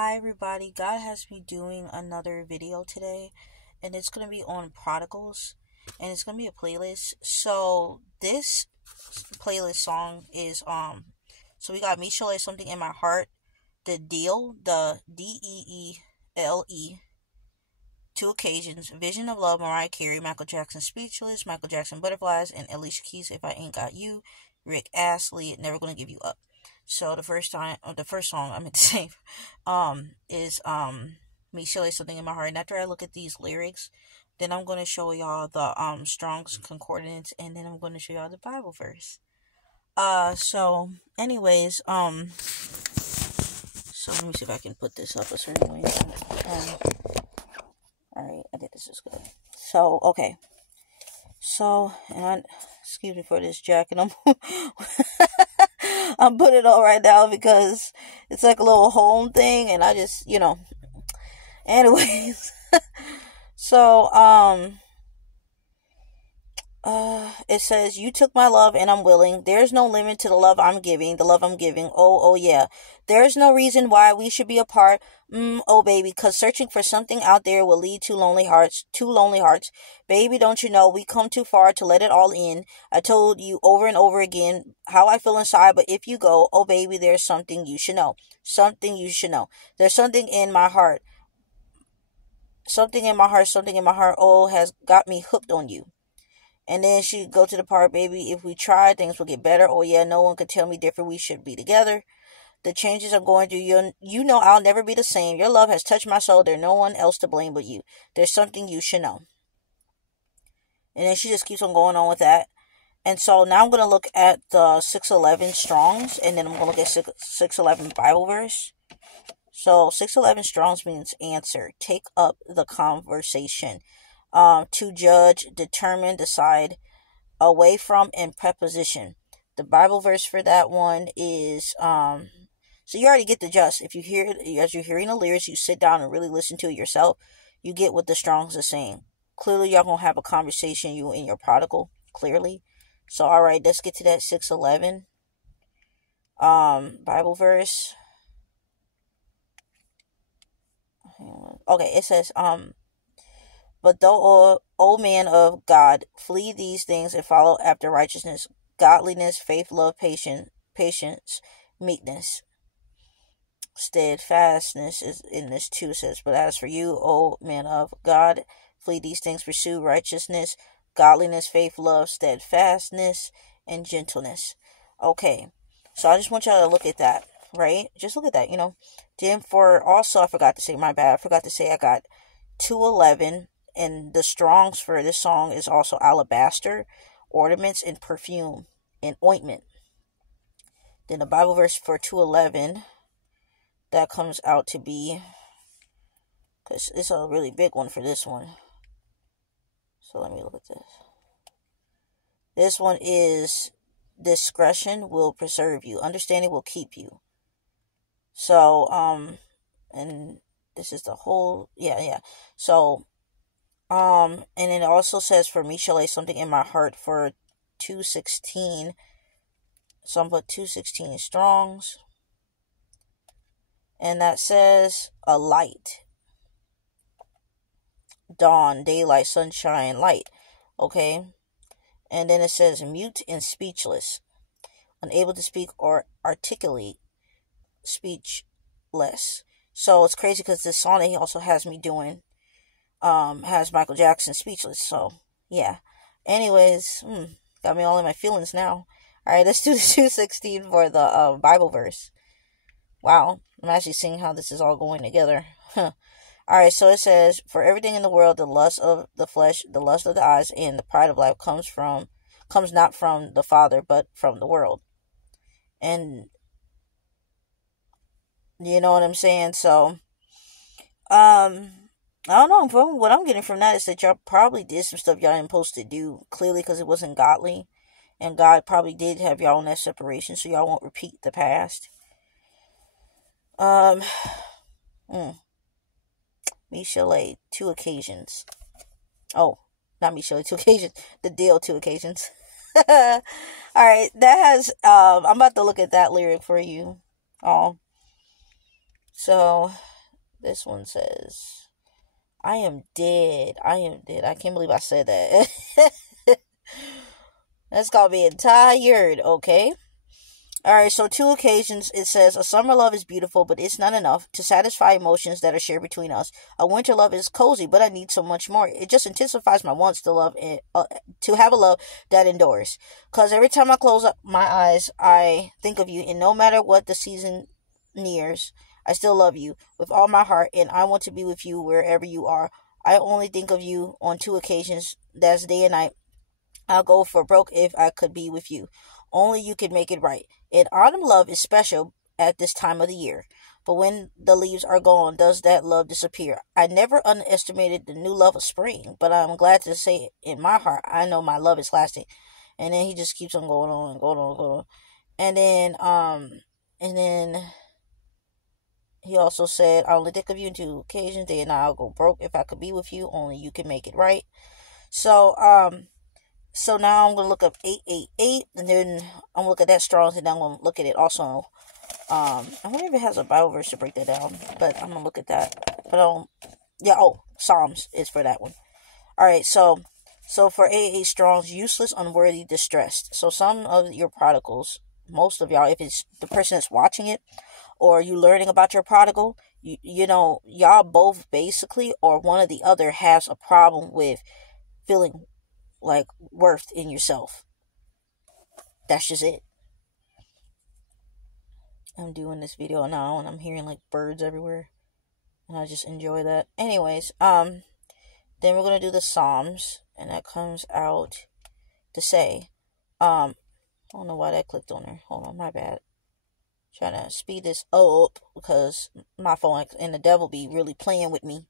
Hi everybody, God has me doing another video today, and it's going to be on prodigals, and it's going to be a playlist. So this playlist song is so we got Michelle Something in My Heart, The Deal, the Deele, Two Occasions, Vision of Love, Mariah Carey, Michael Jackson Speechless, Michael Jackson Butterflies, and Alicia Keys If I Ain't Got You, Rick Astley, Never Gonna Give You Up. So the first song I meant to say, is Michelle Something in My Heart. And after I look at these lyrics, then I'm gonna show y'all the Strong's Concordance, and then I'm gonna show y'all the Bible verse. So anyways, so let me see if I can put this up a certain way. Alright, I think this is good. So, okay. So, excuse me for this jacket. I'm putting it on right now because it's like a little home thing, and I just, anyways. So, it says, you took my love and I'm willing. There's no limit to the love I'm giving. Oh, yeah. There's no reason why we should be apart. Oh, baby, because searching for something out there will lead to lonely hearts. Baby, don't you know we come too far to let it all in? I told you over and over again how I feel inside, but if you go, oh, baby, there's something you should know. There's something in my heart. Something in my heart, oh, has got me hooked on you. And then she go to the part, baby, if we try, things will get better. Oh, yeah, no one could tell me different. We should be together. The changes I'm going through, you know I'll never be the same. Your love has touched my soul. There's no one else to blame but you. There's something you should know. And then she just keeps on going on with that. And so now I'm going to look at the 611 Strongs, and then I'm going to look at 611 Bible verse. So 611 Strongs means answer. Take up the conversation. To judge, determine, decide, away from, and preposition. The Bible verse for that one is, so you already get the gist. If you hear, as you're hearing the lyrics, you sit down and really listen to it yourself, you get what the Strongs are saying. Clearly, y'all gonna have a conversation, you and your prodigal, clearly. So, alright, let's get to that 611, Bible verse. Okay, it says, but though, O man of God, flee these things and follow after righteousness, godliness, faith, love, patience, meekness. Steadfastness is in this too. It says, but as for you, O man of God, flee these things, pursue righteousness, godliness, faith, love, steadfastness, and gentleness. Okay, so I just want y'all to look at that, right? Just look at that, Then I forgot to say, my bad, I forgot to say I got 211. And the Strongs for this song is also alabaster, ornaments, and perfume, and ointment. Then the Bible verse for 211, that comes out to be, because it's a really big one for this one. So let me look at this. This one is, discretion will preserve you. Understanding will keep you. So, and this is the whole, yeah. So, and it also says for Michelle Something in My Heart for 216. So I'm put 216 Strongs. And that says a light. Dawn, daylight, sunshine, light. Okay. And then it says mute and speechless. Unable to speak or articulate. Speechless. So it's crazy because this song that he also has me doing has Michael Jackson Speechless. So, yeah. Anyways, got me all in my feelings now. Alright, let's do the 216 for the Bible verse. Wow, I'm actually seeing how this is all going together. Alright, so it says, for everything in the world, the lust of the flesh, the lust of the eyes, and the pride of life comes not from the Father, but from the world. And, you know what I'm saying? So, I don't know. From what I'm getting from that is that y'all probably did some stuff y'all didn't supposed to do, clearly because it wasn't godly. And God probably did have y'all in that separation, so y'all won't repeat the past. Michelle, 2 occasions. Oh, not Michelle, 2 occasions. The Deal, 2 occasions. Alright, that has, I'm about to look at that lyric for you all. So this one says, I am dead. I am dead. I can't believe I said that. That's called being tired, okay? Alright, so 2 occasions it says, a summer love is beautiful, but it's not enough to satisfy emotions that are shared between us. A winter love is cozy, but I need so much more. It just intensifies my wants to love and to have a love that endures. Because every time I close up my eyes, I think of you, and no matter what the season nears, I still love you with all my heart, and I want to be with you wherever you are. I only think of you on 2 occasions. That's day and night. I'll go for broke if I could be with you. Only you could make it right. And autumn love is special at this time of the year. But when the leaves are gone, does that love disappear? I never underestimated the new love of spring, but I'm glad to say in my heart, I know my love is lasting. And then he just keeps on going on and going on and going on. And then he also said, I only think of you on 2 occasions, day and night. I'll go broke if I could be with you. Only you can make it right. So now I'm going to look up 888, and then I'm going to look at that Strong's, and then I'm going to look at it also. I wonder if it has a Bible verse to break that down, but I'm going to look at that. But, Psalms is for that one. Alright, so for 888 Strong's, useless, unworthy, distressed. So some of your prodigals, most of y'all, if it's the person that's watching it, or you learning about your prodigal, you know, y'all both basically, or one or the other, has a problem with feeling like worth in yourself. That's just it. I'm doing this video now and I'm hearing like birds everywhere, and I just enjoy that. Anyways, then we're gonna do the Psalms, and that comes out to say, I don't know why that clicked on there. Hold on, my bad. Trying to speed this up because my phone and the devil be really playing with me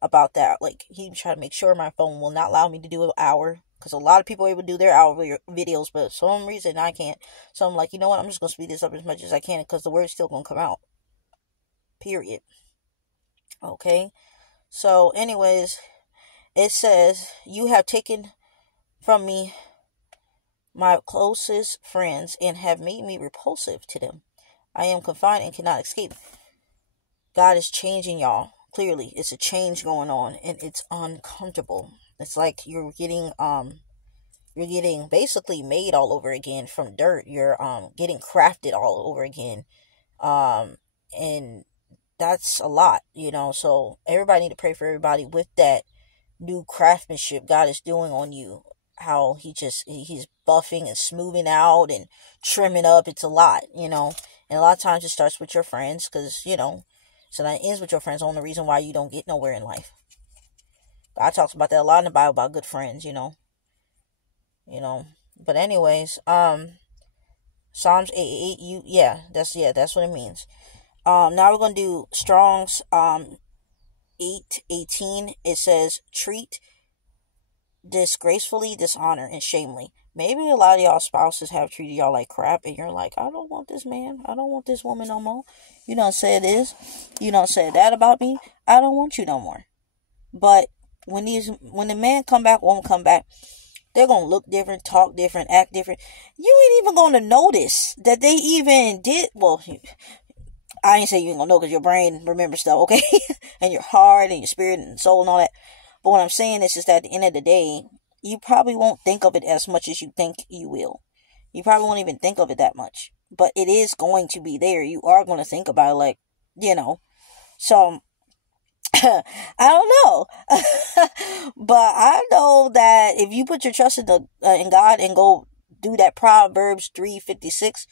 about that. Like, he trying to make sure my phone will not allow me to do an hour, because a lot of people are able to do their hour videos, but for some reason I can't. So I'm like, you know what, I'm just going to speed this up as much as I can, because the word's still going to come out. Period. Okay. So anyways, it says, you have taken from me my closest friends and have made me repulsive to them. I am confined and cannot escape. God is changing y'all. Clearly, it's a change going on, and it's uncomfortable. It's like you're getting basically made all over again from dirt. You're getting crafted all over again. And that's a lot, you know. So everybody need to pray for everybody with that new craftsmanship God is doing on you. How he's buffing and smoothing out and trimming up. It's a lot, you know. And a lot of times it starts with your friends, because, you know, so that ends with your friends. Only reason why you don't get nowhere in life. God talks about that a lot in the Bible, about good friends, you know. But anyways, Psalms 888, that's what it means. Now we're gonna do Strong's 818. It says, treat disgracefully, dishonor, and shamefully. Maybe a lot of y'all spouses have treated y'all like crap, and you're like, I don't want this man, I don't want this woman no more. You don't say this, you don't say that about me, I don't want you no more. But when the man come back, woman come back, they're gonna look different, talk different, act different. You ain't even gonna notice that they even did. Well, I ain't say you ain't gonna know, because your brain remembers stuff, okay? And your heart and your spirit and soul and all that. But what I'm saying is that at the end of the day, you probably won't think of it as much as you think you will. You probably won't even think of it that much. But it is going to be there. You are going to think about it, like, you know. So, I don't know. But I know that if you put your trust in God and go do that Proverbs 3:56,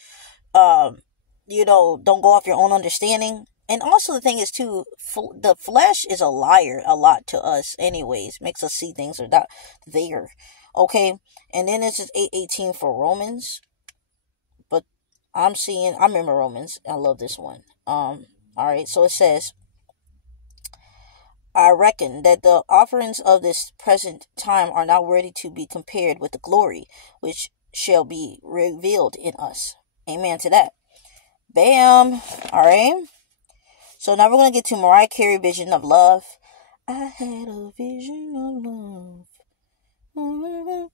you know, don't go off your own understanding. And also the thing is too, the flesh is a liar a lot to us anyways. Makes us see things are not there. Okay? And then this is 8:18 for Romans. But I remember Romans. I love this one. Alright, so it says, I reckon that the offerings of this present time are not worthy to be compared with the glory which shall be revealed in us. Amen to that. Bam. Alright. So now we're going to get to Mariah Carey, Vision of Love. I had a vision of love.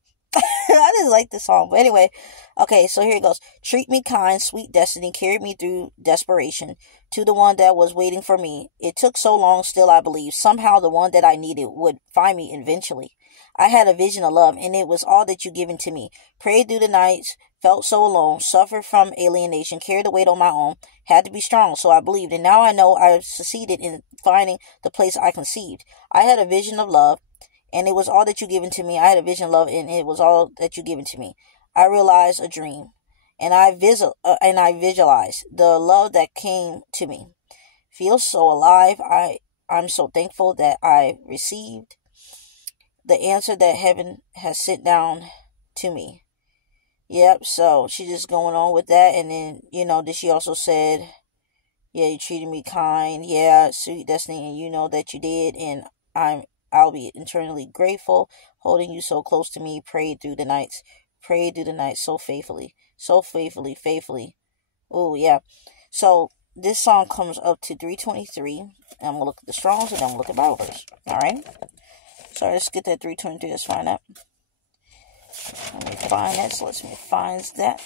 I just like this song. But anyway, okay, so here it goes. Treat me kind, sweet destiny, carried me through desperation to the one that was waiting for me. It took so long, still I believe. Somehow the one that I needed would find me eventually. I had a vision of love, and it was all that you given to me. Prayed through the nights, felt so alone, suffered from alienation, carried the weight on my own, had to be strong, so I believed. And now I know I've succeeded in finding the place I conceived. I had a vision of love, and it was all that you given to me. I had a vision of love, and it was all that you given to me. I realized a dream, and I visualized the love that came to me. Feels so alive. I'm so thankful that I received the answer that heaven has sent down to me. Yep, so she's just going on with that. And then, then she also said, yeah, you treated me kind. Yeah, sweet destiny, and you know that you did. And I'll be eternally grateful, holding you so close to me. Prayed through the nights so faithfully. Faithfully. Oh, yeah. So this song comes up to 323. And I'm going to look at the Strongs, and then I'm going to look at Bible verse. All right? So let's get that 323. Let's find that. Let me find that. So let me find that.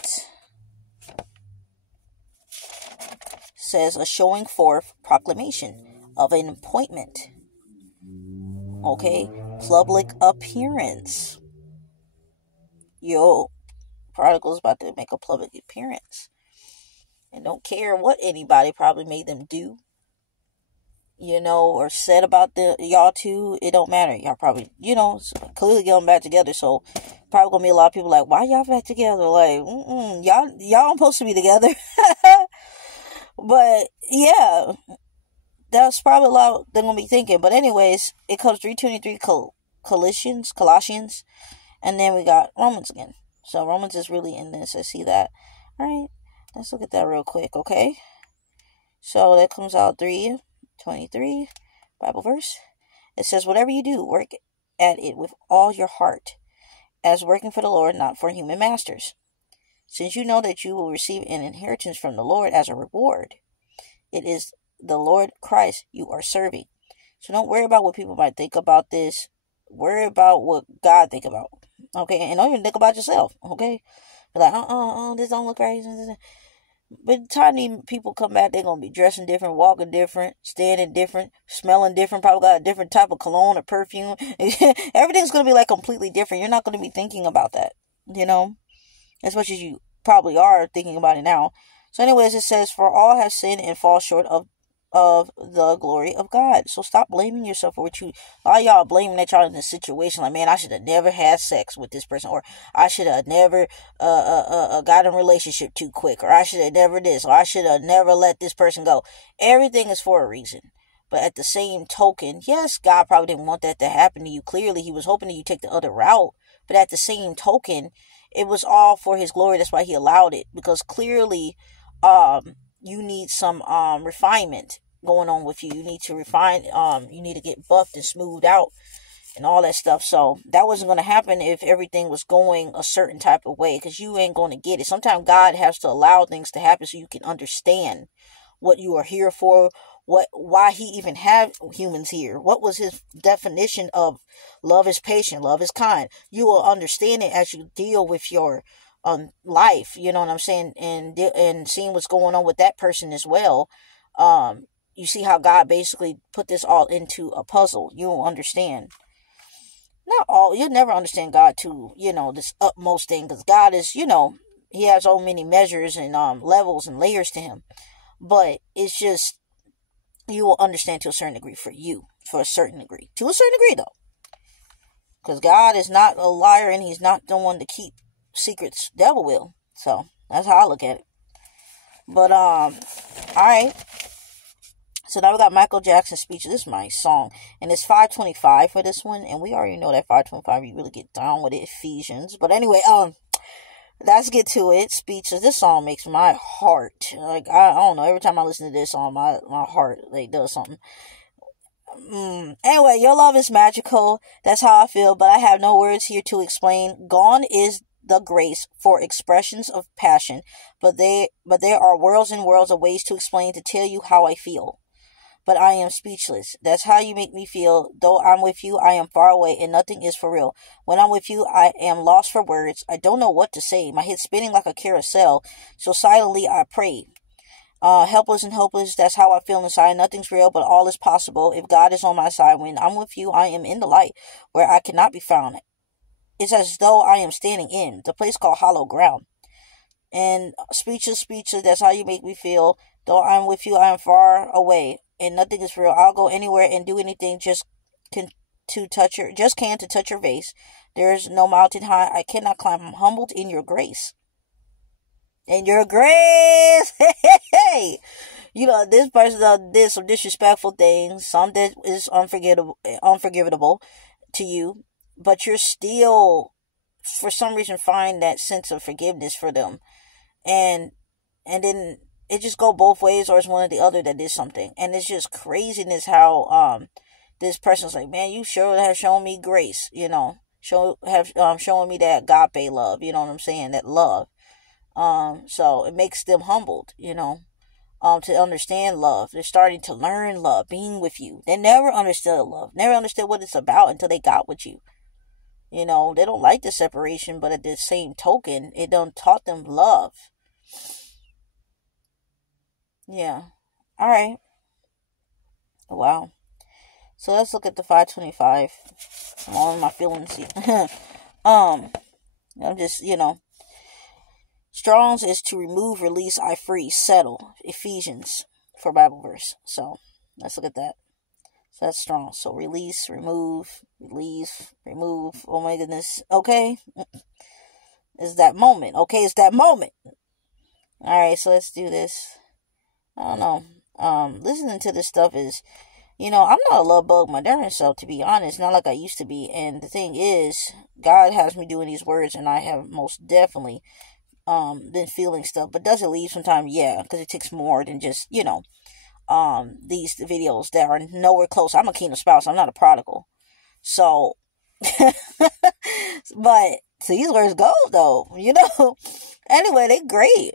It says a showing forth proclamation of an appointment. Okay. Public appearance. Yo, Prodigal's about to make a public appearance. And don't care what anybody probably made them do. Or said about y'all two, it don't matter. Y'all probably, clearly get them back together. So, probably gonna be a lot of people like, why y'all back together? Like, y'all aren't supposed to be together. But, yeah, that's probably a lot they're gonna be thinking. But anyways, it comes 323 Colossians, and then we got Romans again. So, Romans is really in this. I see that. All right, let's look at that real quick, okay? So, that comes out 3:23, Bible verse. It says, whatever you do, work at it with all your heart, as working for the Lord, not for human masters, since you know that you will receive an inheritance from the Lord as a reward. It is the Lord Christ you are serving. So don't worry about what people might think about this. Worry about what God think about. Okay? And don't even think about yourself. Okay? Like, this don't look right. By the time these people come back, they're going to be dressing different, walking different, standing different, smelling different, probably got a different type of cologne or perfume. Everything's going to be like completely different. You're not going to be thinking about that, as much as you probably are thinking about it now. So anyways, it says, for all have sinned and fall short of the glory of God. So stop blaming yourself for what all y'all blaming that y'all in this situation. Like, man, I should have never had sex with this person, or I should have never got in a relationship too quick, or I should have never this, or I should have never let this person go. Everything is for a reason. But at the same token, yes, God probably didn't want that to happen to you. Clearly, he was hoping that you take the other route. But at the same token, it was all for his glory. That's why he allowed it. Because clearly, you need some refinement going on with you. You need to refine, you need to get buffed and smoothed out and all that stuff. So that wasn't going to happen if everything was going a certain type of way, because you ain't going to get it. Sometimes God has to allow things to happen so you can understand what you are here for, why he even had humans here. What was his definition of love is patient, love is kind. You will understand it as you deal with your life, you know what I'm saying, and seeing what's going on with that person as well. You see how God basically put this all into a puzzle. You'll understand. Not all, you'll never understand God to, this utmost thing, because God is, he has so many measures and levels and layers to him. But it's just, you will understand to a certain degree for you, for a certain degree. To a certain degree, though. Because God is not a liar, and he's not the one to keep secrets. Devil will. So that's how I look at it. But alright, so now we got Michael Jackson's speech. This is my song, and it's 5:25 for this one, and we already know that 5:25 you really get down with it, Ephesians. But anyway, let's get to it. Speeches. This song makes my heart, like, I don't know, every time I listen to this song, my heart does something. Anyway, your love is magical. That's how I feel, but I have no words here to explain. Gone is the grace for expressions of passion, but there are worlds and worlds of ways to explain, to tell you how I feel. but I am speechless. That's how you make me feel. Though I'm with you, I am far away and nothing is for real. When I'm with you, I am lost for words. I don't know what to say. My head's spinning like a carousel. So silently I pray. Helpless and hopeless, that's how I feel inside. Nothing's real, but all is possible if God is on my side. When I'm with you, I am in the light where I cannot be found. It's as though I am standing in the place called hollow ground. And speechless, speechless, that's how you make me feel. Though I'm with you, I am far away and nothing is real. I'll go anywhere and do anything to touch your face. There's no mountain high I cannot climb. I'm humbled in your grace. In your grace. Hey. This person did some disrespectful things. Some that is unforgivable to you. But you're still, for some reason, find that sense of forgiveness for them. And then it just go both ways, or it's one or the other that did something. And it's just craziness how this person's like, man, you sure have shown me grace, showing me that agape love, you know what I'm saying, that love. So it makes them humbled, to understand love. They're starting to learn love, being with you. They never understood love, never understood what it's about until they got with you. They don't like the separation, but at the same token, it done taught them love. Yeah. All right. Wow. So let's look at the 525. I'm all in my feelings here. I'm just, Strong's is to remove, release, I free, settle. Ephesians for Bible verse. So let's look at that. So that's Strong. So release, remove. Oh my goodness. Okay. It's that moment. Okay, it's that moment. Alright, so let's do this. I don't know. Listening to this stuff is, I'm not a love bug my darn self, to be honest. Not like I used to be. And the thing is, God has me doing these words, and I have most definitely been feeling stuff. But does it leave sometimes? Yeah, because it takes more than just, these videos that are nowhere close. I'm a kingdom spouse. I'm not a prodigal. So, but so these words go though, Anyway, they're great.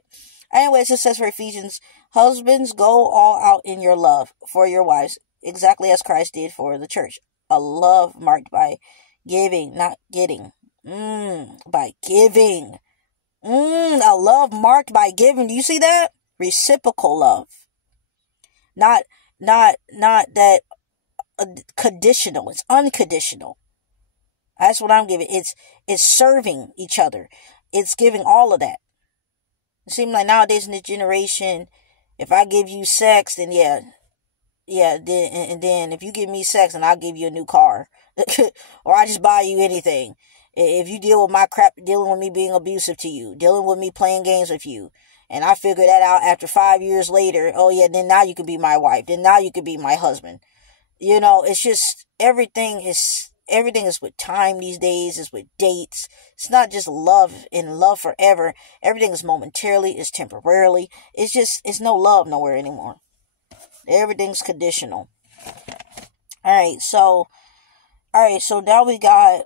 Anyway, it just says for Ephesians, husbands, go all out in your love for your wives, exactly as Christ did for the church. A love marked by giving, not getting. By giving. A love marked by giving. Do you see that? Reciprocal love. Not that conditional. It's unconditional. That's what I'm giving. It's serving each other. It's giving all of that. It seems like nowadays in this generation, if I give you sex, then then if you give me sex, then I'll give you a new car, or I just buy you anything. If you deal with my crap, dealing with me being abusive to you, dealing with me playing games with you, and I figure that out after 5 years later, then now you can be my wife. Then now you can be my husband. It's just everything is with time these days. It's with dates. It's not just love and love forever. Everything is momentarily. It's temporarily. It's no love nowhere anymore. Everything's conditional. All right. So now we got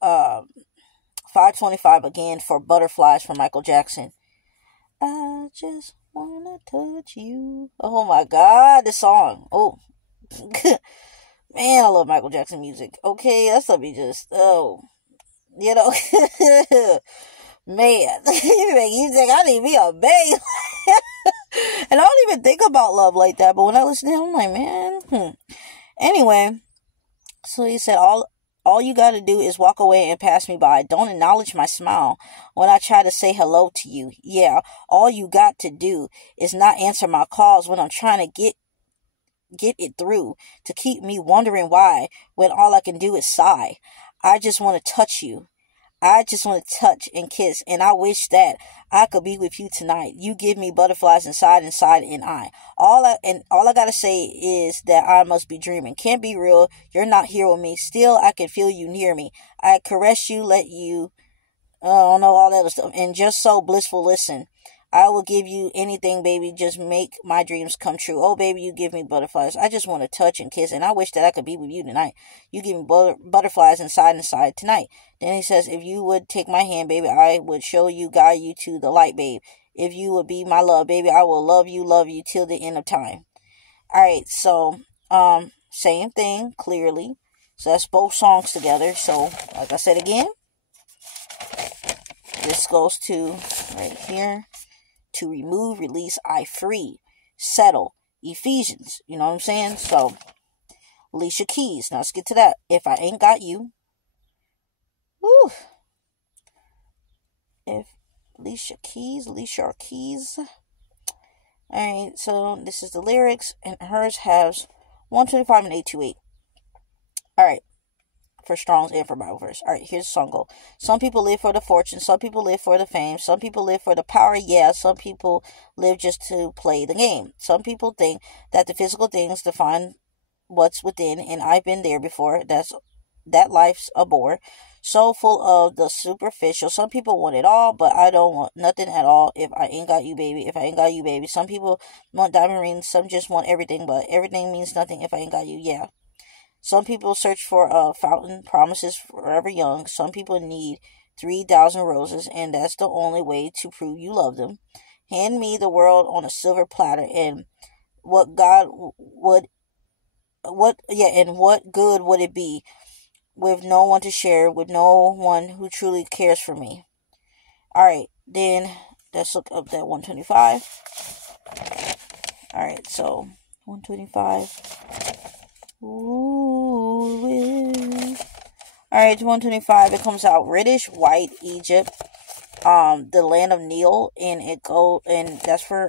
525 again for Butterflies from Michael Jackson. I just wanna touch you. Oh my God, this song. Oh. Man, I love Michael Jackson music. Okay, that's let me just, man, you think I need to be a babe. And I don't even think about love like that, but when I listen to him, I'm like, man, Anyway, so he said, all you gotta do is walk away and pass me by. Don't acknowledge my smile when I try to say hello to you. Yeah, all you got to do is not answer my calls when I'm trying to get it through, to keep me wondering why when all I can do is sigh. I just want to touch you. I just want to touch and kiss, and I wish that I could be with you tonight. You give me butterflies inside, and I. All I gotta say is that I must be dreaming. Can't be real. You're not here with me. Still, I can feel you near me. I caress you, let you, I don't know, all that other stuff, and just so blissful. Listen, I will give you anything, baby. Just make my dreams come true. Oh, baby, you give me butterflies. I just want to touch and kiss, and I wish that I could be with you tonight. You give me butterflies inside tonight. Then he says, if you would take my hand, baby, I would show you, guide you to the light, babe. If you would be my love, baby, I will love you till the end of time. Alright, so, same thing, clearly. So that's both songs together. So, like I said again, this goes to right here. To remove, release, I free, settle, Ephesians. You know what I'm saying? So, Alicia Keys. Now let's get to that. If I ain't got you. Woo. If Alicia Keys. Alright, so this is the lyrics, and hers has 125 and 828. Alright, for Strongs and for Bible verse. Alright, here's the song go. Some people live for the fortune, some people live for the fame, some people live for the power, yeah, some people live just to play the game. Some people think that the physical things define what's within, and I've been there before. That life's a bore. So full of the superficial. Some people want it all, but I don't want nothing at all if I ain't got you, baby. If I ain't got you, baby. Some people want diamond rings. Some just want everything, but everything means nothing if I ain't got you. Yeah. Some people search for a fountain, promises forever young. Some people need 3,000 roses, and that's the only way to prove you love them. Hand me the world on a silver platter, and what good would it be with no one to share, with no one who truly cares for me? Alright, then let's look up that 125. Alright, so 125. Ooh. Alright, 125. It comes out British, white, Egypt, the land of Neil, and that's for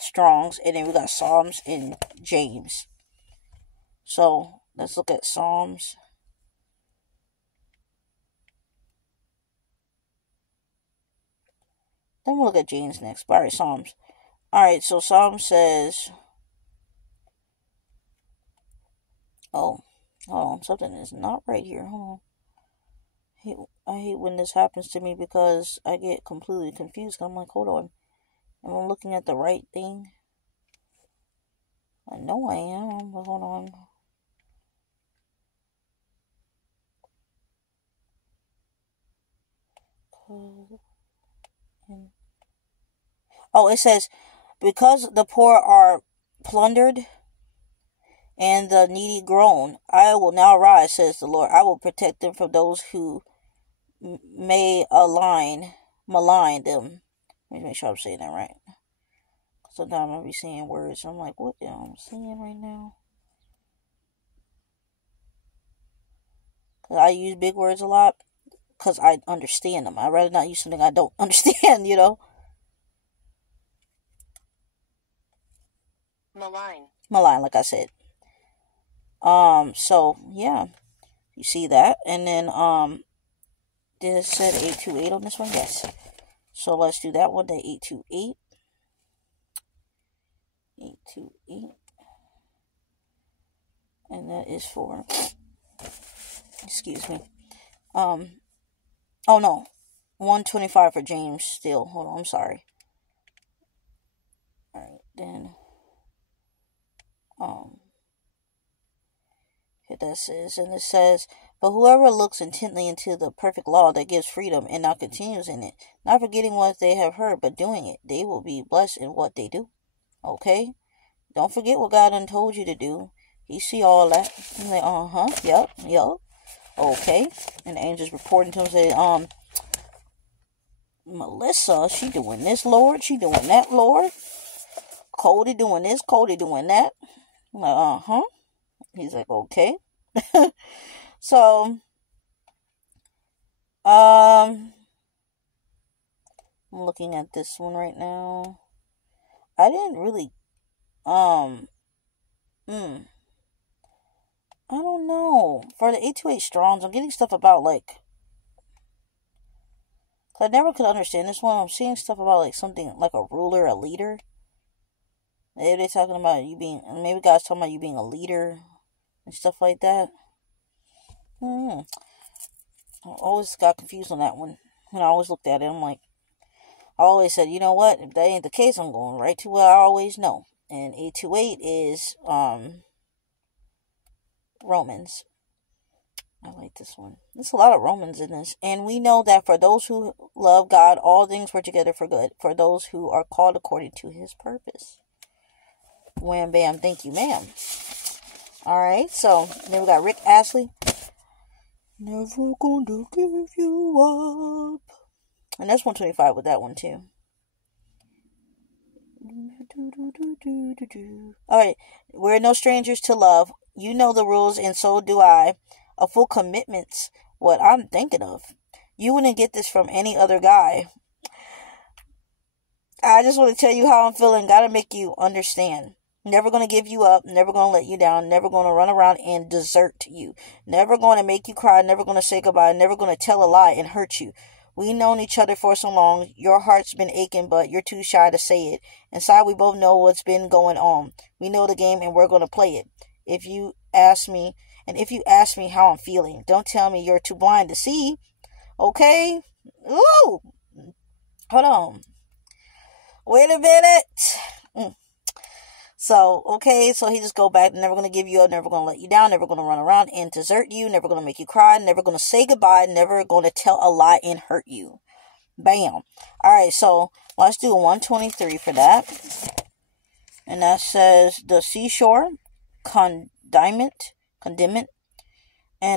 Strongs, and then we got Psalms and James. So let's look at Psalms. Then we'll look at James next. Alright, Psalms. Alright, so Psalm says, oh, hold on, something is not right here. Hold on. I hate when this happens to me because I get completely confused. I'm like, hold on. Am I looking at the right thing? I know I am, but hold on. Oh, it says, because the poor are plundered and the needy groan, I will now rise, says the Lord. I will protect them from those who may malign them. Let me make sure I'm saying that right. Sometimes I'll be saying words. I'm like, what am I saying right now? Because I use big words a lot because I understand them. I'd rather not use something I don't understand, you know? Malign, like I said. So, yeah. You see that? And then, did it said 828 on this one? Yes. So let's do that one, the 828. 828. And that is for, excuse me. Oh no. 125 for James still. Hold on, I'm sorry. Alright, then. Here that says, and it says, but whoever looks intently into the perfect law that gives freedom and now continues in it, not forgetting what they have heard, but doing it, they will be blessed in what they do. Okay? Don't forget what God done told you to do. He see all that. He's like, yep. Okay. And the angels reporting to him, say, Melissa, she doing this, Lord. She doing that, Lord. Cody doing this, Cody doing that. I'm like, He's like, okay. So, I'm looking at this one right now. I didn't really, I don't know. For the 828 Strongs, I'm getting stuff about, like, I never could understand this one. I'm seeing stuff about, like, something, like a ruler, a leader. Maybe they're talking about you being, maybe God's talking about you being a leader and stuff like that. I always got confused on that one. When I always looked at it, I'm like, I always said, you know what? If that ain't the case, I'm going right to what I always know. And 828 is Romans. I like this one. There's a lot of Romans in this. And we know that for those who love God, all things work together for good. For those who are called according to his purpose. Wham, bam, thank you, ma'am. Alright, so then we got Rick Astley. Never gonna give you up. And that's 125 with that one, too. Alright, we're no strangers to love. You know the rules, and so do I. A full commitment's what I'm thinking of. You wouldn't get this from any other guy. I just want to tell you how I'm feeling. Gotta make you understand. Never gonna give you up. Never gonna let you down. Never gonna run around and desert you. Never gonna make you cry. Never gonna say goodbye. Never gonna tell a lie and hurt you. We've known each other for so long. Your heart's been aching, but you're too shy to say it. Inside, we both know what's been going on. We know the game, and we're gonna play it. If you ask me how I'm feeling, don't tell me you're too blind to see. Okay? Ooh! Hold on. Wait a minute. So he just go back, never going to give you up, never going to let you down, never going to run around and desert you, never going to make you cry, never going to say goodbye, never going to tell a lie and hurt you. Bam. Alright, so let's do 123 for that. And that says the seashore, condiment. And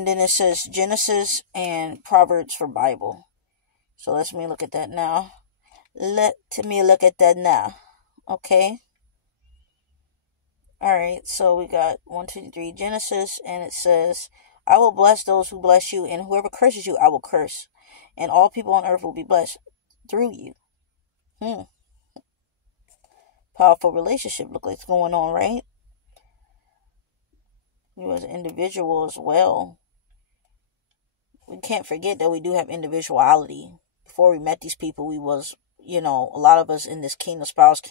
then it says Genesis and Proverbs for Bible. So let me look at that now. Okay. Alright, so we got 1, 2, 3 Genesis, and it says, I will bless those who bless you, and whoever curses you, I will curse. And all people on earth will be blessed through you. Powerful relationship look like it's going on, right? You as an individual as well. We can't forget that we do have individuality. Before we met these people, we was, a lot of us in this kingdom spouse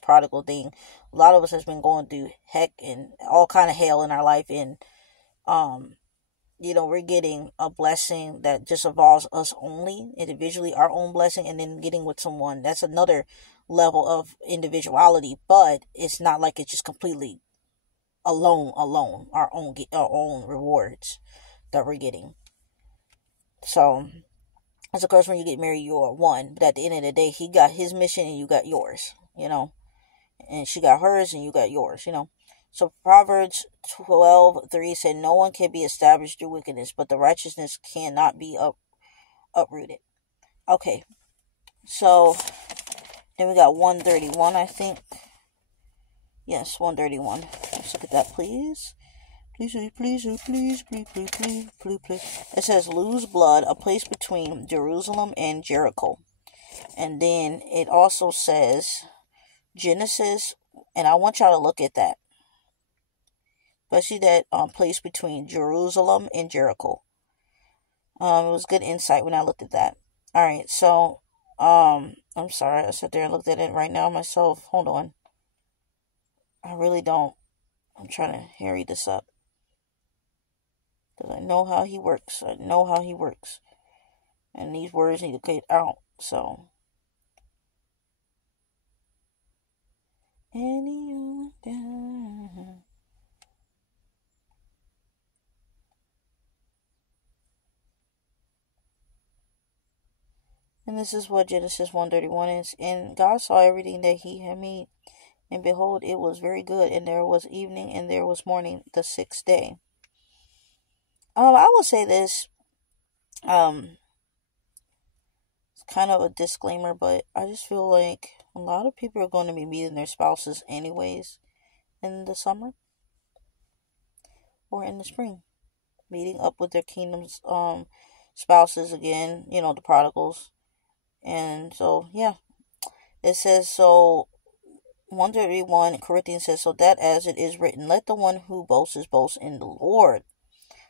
prodigal thing, a lot of us has been going through heck and all kind of hell in our life, and we're getting a blessing that just involves us only individually, our own blessing, and then getting with someone. That's another level of individuality, but it's not like it's just completely alone, our own rewards that we're getting. So, as of course, when you get married, you're one. But at the end of the day, he got his mission and you got yours, And she got hers and you got yours, So Proverbs 12:3 said, no one can be established through wickedness, but the righteousness cannot be uprooted. Okay. So, then we got 131, I think. Yes, 131. Let's look at that, please. Please. It says, lose blood, a place between Jerusalem and Jericho. And then it also says, Genesis, and I want y'all to look at that. Especially that place between Jerusalem and Jericho. It was good insight when I looked at that. Alright, so, I'm sorry, I sat there and looked at it right now myself. Hold on. I really don't. I'm trying to hurry this up. Because I know how he works. And these words need to get out. So. And this is what Genesis 1:31 is. And God saw everything that he had made. And behold, it was very good. And there was evening and there was morning the sixth day. I will say this. It's kind of a disclaimer, but I just feel like a lot of people are going to be meeting their spouses anyways in the summer or in the spring, meeting up with their kingdom's spouses again, the prodigals. And so, yeah, it says, so 131 Corinthians says, so that as it is written, let the one who boasts boast in the Lord.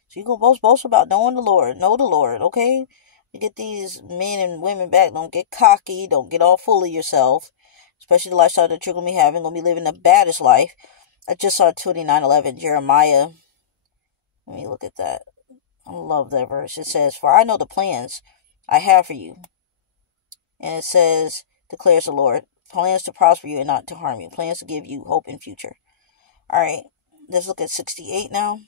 So you go boast about knowing the Lord. Know the Lord, okay? You get these men and women back. Don't get cocky. Don't get all full of yourself. Especially the lifestyle that you're going to be having. Going to be living the baddest life. I just saw 29:11, Jeremiah. Let me look at that. I love that verse. It says, for I know the plans I have for you. And it says, declares the Lord, plans to prosper you and not to harm you. Plans to give you hope in future. Alright, let's look at 68 now.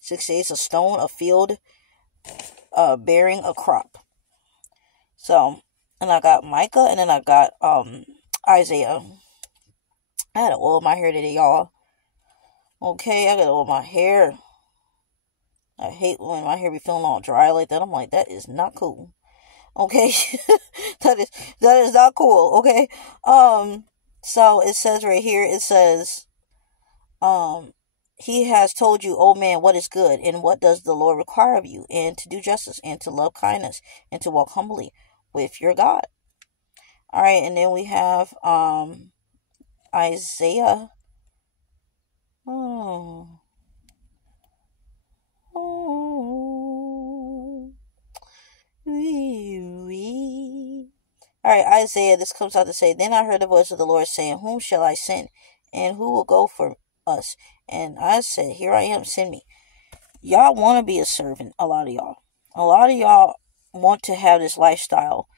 68 is a stone, a field, bearing a crop. So, and I got Micah, and then I got Isaiah. I had to oil my hair today, y'all. Okay, I gotta oil my hair. I hate when my hair be feeling all dry like that. I'm like, that is not cool. Okay, that is not cool. Okay, so it says right here. It says, he has told you, oh man, what is good, and what does the Lord require of you, and to do justice, and to love kindness, and to walk humbly with your God. All right, and then we have Isaiah. Oh. Oh. Wee, wee. All right, Isaiah, this comes out to say, then I heard the voice of the Lord saying, whom shall I send, and who will go for us? And I said, here I am, send me. Y'all want to be a servant, a lot of y'all. A lot of y'all want to have this lifestyle,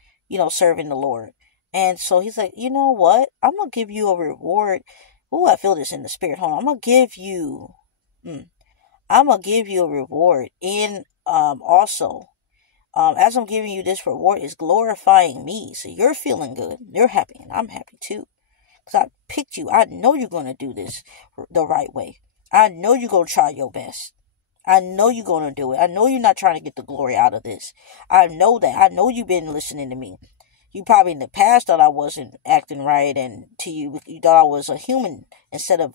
serving the Lord. And so he's like, you know what? I'm going to give you a reward. Oh, I feel this in the spirit. Hold on. I'm going to give you a reward. And also, as I'm giving you this reward, is glorifying me. So you're feeling good. You're happy. And I'm happy too. Because I picked you. I know you're going to do this the right way. I know you're going to try your best. I know you're going to do it. I know you're not trying to get the glory out of this. I know that. I know you've been listening to me. You probably in the past thought I wasn't acting right, and to you thought I was a human instead of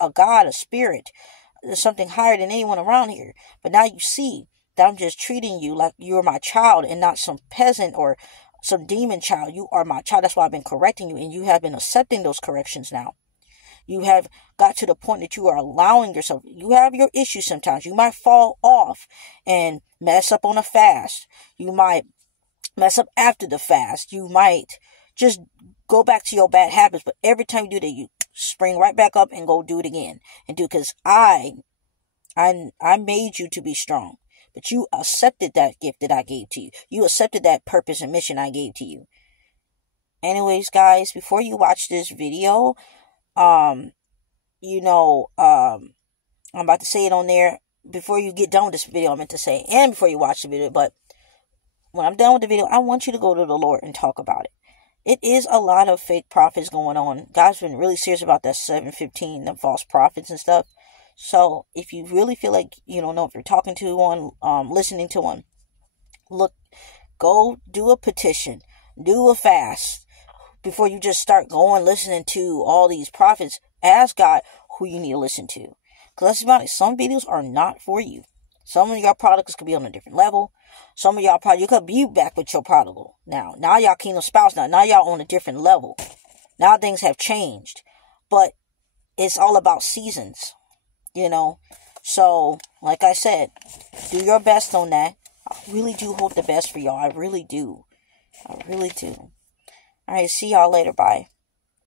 a God, a spirit. There's something higher than anyone around here. But now you see that I'm just treating you like you're my child and not some peasant or some demon child. You are my child. That's why I've been correcting you, and you have been accepting those corrections now. You have got to the point that you are allowing yourself. You have your issues sometimes. You might fall off and mess up on a fast. You might mess up after the fast. You might just go back to your bad habits. But every time you do that, you spring right back up and go do it again. And do it because I made you to be strong. But you accepted that gift that I gave to you. You accepted that purpose and mission I gave to you. Anyways, guys, before you watch this video, I'm about to say it on there before you get done with this video. I meant to say, and before you watch the video, but when I'm done with the video, I want you to go to the Lord and talk about it. It is a lot of fake prophets going on. God's been really serious about that 715, the false prophets and stuff. So if you really feel like you don't know if you're talking to one, listening to one, go do a petition, do a fast before you just start going listening to all these prophets. Ask God who you need to listen to. Because let's be honest, some videos are not for you. Some of y'all prodigals could be on a different level. Some of y'all you could be back with your prodigal now. Now y'all kingdom spouse now. Now y'all on a different level. Now things have changed. But it's all about seasons. So, like I said, do your best on that. I really do hope the best for y'all. I really do. I really do. Alright, see y'all later. Bye.